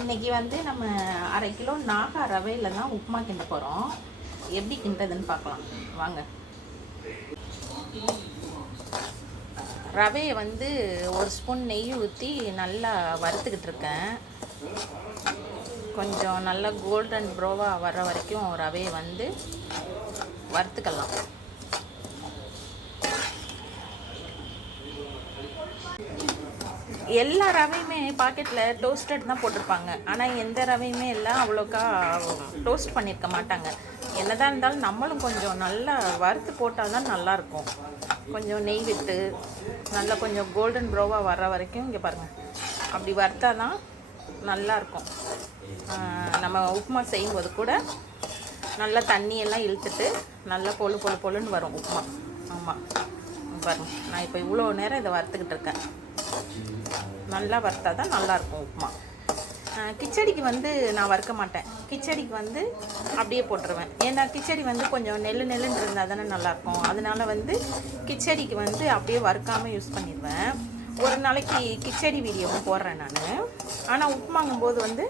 இன்றைக்கி வந்து நம்ம 1/2 கிலோ நாகா ரவையில் தான் உப்புமா கிண்ட போகிறோம். எப்படி கிண்டுறதுன்னு பார்க்கலாம் வாங்க. ரவையை வந்து 1 ஸ்பூன் நெய் ஊற்றி நல்லா வறுத்துக்கிட்டு இருக்கேன். கொஞ்சம் நல்லா கோல்டன் ப்ரௌனாக வர்ற வரைக்கும் ரவையை வந்து வறுத்துக்கலாம். எல்லா ரவையுமே பாக்கெட்டில் டோஸ்டட் தான் போட்டிருப்பாங்க. ஆனால் எந்த ரவையுமே எல்லாம் அவ்வளோக்கா டோஸ்ட் பண்ணியிருக்க மாட்டாங்க. என்னதான் இருந்தாலும் நம்மளும் கொஞ்சம் நல்லா வறுத்து போட்டால் தான் நல்லாயிருக்கும். கொஞ்சம் நெய் விட்டு நல்லா கொஞ்சம் கோல்டன் ப்ரௌனாக வர்ற வரைக்கும் இங்கே பாருங்கள், அப்படி வறுத்தா தான் நல்லாயிருக்கும். நம்ம உப்புமா செய்யும்போது கூட நல்லா தண்ணியெல்லாம் இழுத்துட்டு நல்லா பொழுன்னு வரும் உப்புமா. ஆமாம் பாருங்கள், நான் இப்போ இவ்வளோ நேரம் இதை வறுத்துக்கிட்டு இருக்கேன். நல்லா வறுத்தா தான் நல்லாயிருக்கும் உப்புமா. கிச்சடிக்கு வந்து நான் வறுக்க மாட்டேன். கிச்சடிக்கு வந்து அப்படியே போட்டுருவேன். ஏன்னா கிச்சடி வந்து கொஞ்சம் நெல்லுன்னு இருந்தால் தானே நல்லாயிருக்கும். அதனால வந்து கிச்சடிக்கு வந்து அப்படியே வறுக்காமல் யூஸ் பண்ணிடுவேன். ஒரு நாளைக்கு கிச்சடி வீடியோவும் போடுறேன் நான். ஆனால் உப்புமாங்கும்போது வந்து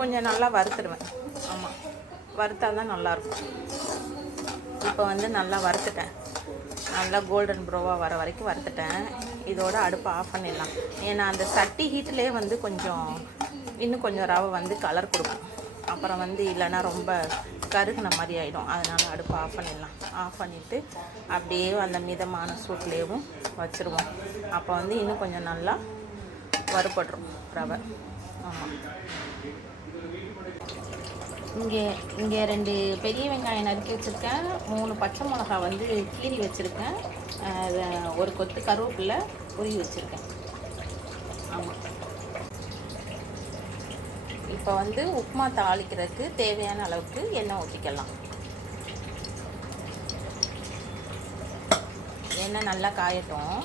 கொஞ்சம் நல்லா வறுத்துடுவேன். ஆமாம், வறுத்தா தான் நல்லாயிருக்கும். இப்போ வந்து நல்லா வறுத்துட்டேன். நல்லா கோல்டன் ப்ரௌனாக வர வரைக்கும் வறுத்துட்டேன். இதோட அடுப்பை ஆஃப் பண்ணிடலாம். ஏன்னா அந்த சட்டி ஹீட்டிலே வந்து இன்னும் கொஞ்சம் ரவை வந்து கலர் கொடுக்கும். அப்புறம் வந்து இல்லைன்னா ரொம்ப கருகுன மாதிரி ஆகிடும். அதனால் அடுப்பை ஆஃப் பண்ணிடலாம். ஆஃப் பண்ணிவிட்டு அப்படியே அந்த மிதமான சூட்லேயும் வச்சுருவோம். அப்போ வந்து இன்னும் கொஞ்சம் நல்லா வறுபடுறோம் ரவை. ஆமாம், இங்கே 2 பெரிய வெங்காயம் நறுக்கி வச்சுருக்கேன். 3 பச்சை மிளகா வந்து கீறி வச்சுருக்கேன். ஒரு கொத்து கருவேப்பிலை உருவி வச்சுருக்கேன். ஆமாம், இப்போ வந்து உப்புமா தாளிக்கிறதுக்கு தேவையான அளவுக்கு எண்ணெய் ஊற்றிக்கலாம். எண்ணெய் நல்லா காயட்டும்.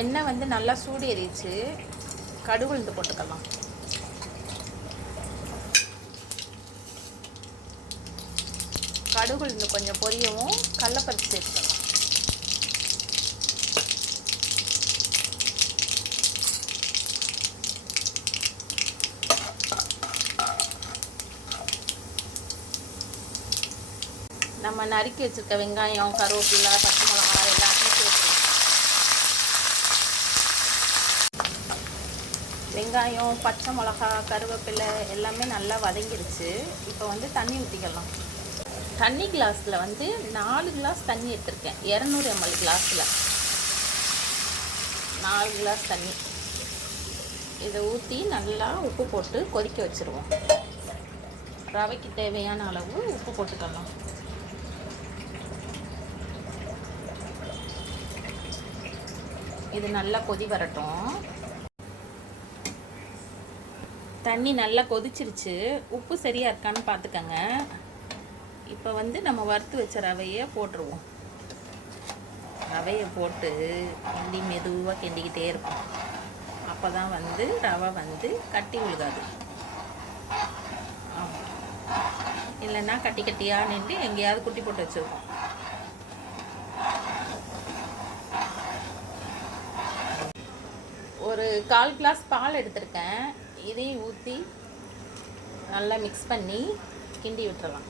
எண்ணெய் வந்து நல்லா சூடு ஏறிச்சு. கடுகு உளுந்து போட்டுக்கலாம். கடுகு உளுந்து கொஞ்சம் பொரியவும் கடலைப்பருப்பு சேர்த்துக்கலாம். நம்ம நறுக்கி வச்சுருக்க வெங்காயம், கருவேப்பிலை, பச்சை மிளகா எல்லாத்தையும் சேர்த்துக்கலாம். வெங்காயம், பச்சை மிளகா, கருவேப்பிலை எல்லாமே நல்லா வதங்கிருச்சு. இப்போ வந்து தண்ணி ஊற்றிக்கலாம். தண்ணி கிளாஸில் வந்து 4 கிளாஸ் தண்ணி எடுத்திருக்கேன். 200 ml கிளாஸில் 4 கிளாஸ் தண்ணி. இதை ஊற்றி நல்லா உப்பு போட்டு கொதிக்க வச்சுருவோம். ரவைக்கு தேவையான அளவு உப்பு போட்டுக்கலாம். இது நல்லா கொதி வரட்டும். தண்ணி நல்லா கொதிச்சிருச்சு. உப்பு சரியாக இருக்கான்னு பார்த்துக்கங்க. இப்போ வந்து நம்ம வறுத்து வச்ச ரவையை போட்டுருவோம். ரவையை போட்டு மெதுவாக கிண்டிக்கிட்டே இருப்போம். அப்போ தான் வந்து ரவை வந்து கட்டி விழுகாது. இல்லைன்னா கட்டி கட்டியாக நின்று எங்கேயாவது குட்டி போட்டு வச்சுருக்கோம். ஒரு 1/4 கிளாஸ் பால் எடுத்திருக்கேன். இதையும் ஊற்றி நல்லா மிக்ஸ் பண்ணி கிண்டி விட்டுறலாம்.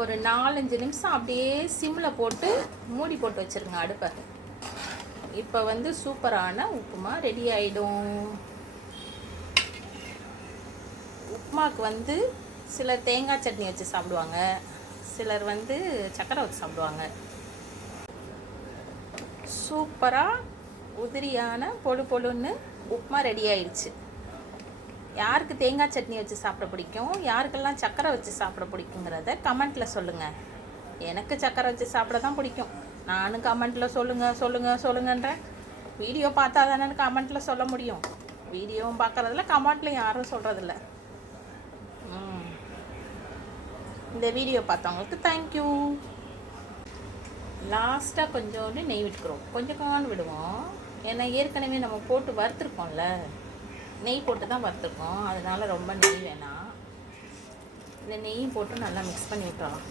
ஒரு 4-5 நிமிஷம் அப்படியே சிம்மில் போட்டு மூடி போட்டு வச்சுருங்க அடுப்பை. இப்போ வந்து சூப்பரான உப்புமா ரெடி ஆகிடும். உப்புமாவுக்கு வந்து சிலர் தேங்காய் சட்னி வச்சு சாப்பிடுவாங்க, சிலர் வந்து சக்கரை வச்சு சாப்பிடுவாங்க. சூப்பராக உதிரியான பொழுன்னு உப்புமா ரெடி ஆயிடுச்சு. யாருக்கு தேங்காய் சட்னி வச்சு சாப்பிட பிடிக்கும், யாருக்கெல்லாம் சக்கரை வச்சு சாப்பிட பிடிக்குங்கிறத கமெண்ட்டில் சொல்லுங்கள். எனக்கு சக்கரை வச்சு சாப்பிட தான் பிடிக்கும். நானும் கமெண்ட்டில் சொல்லுங்கன்றேன். வீடியோ பார்த்தா தானே கமெண்ட்டில் சொல்ல முடியும். வீடியோவும் பார்க்குறதில்ல, கமெண்ட்டில் யாரும் சொல்கிறதில்ல. இந்த வீடியோ பார்த்தவங்களுக்கு தேங்க்யூ. லாஸ்ட்டாக கொஞ்சோண்டு நெய் விட்டுக்கிறோம். கொஞ்சம் விடுவோம். ஏன்னா ஏற்கனவே நம்ம போட்டு வறுத்துருக்கோம்ல, நெய் போட்டு தான் வறுத்துருக்கோம். அதனால் ரொம்ப நெய் வேணாம். இந்த நெய்யும் போட்டு நல்லா மிக்ஸ் பண்ணி விட்டுறலாம்.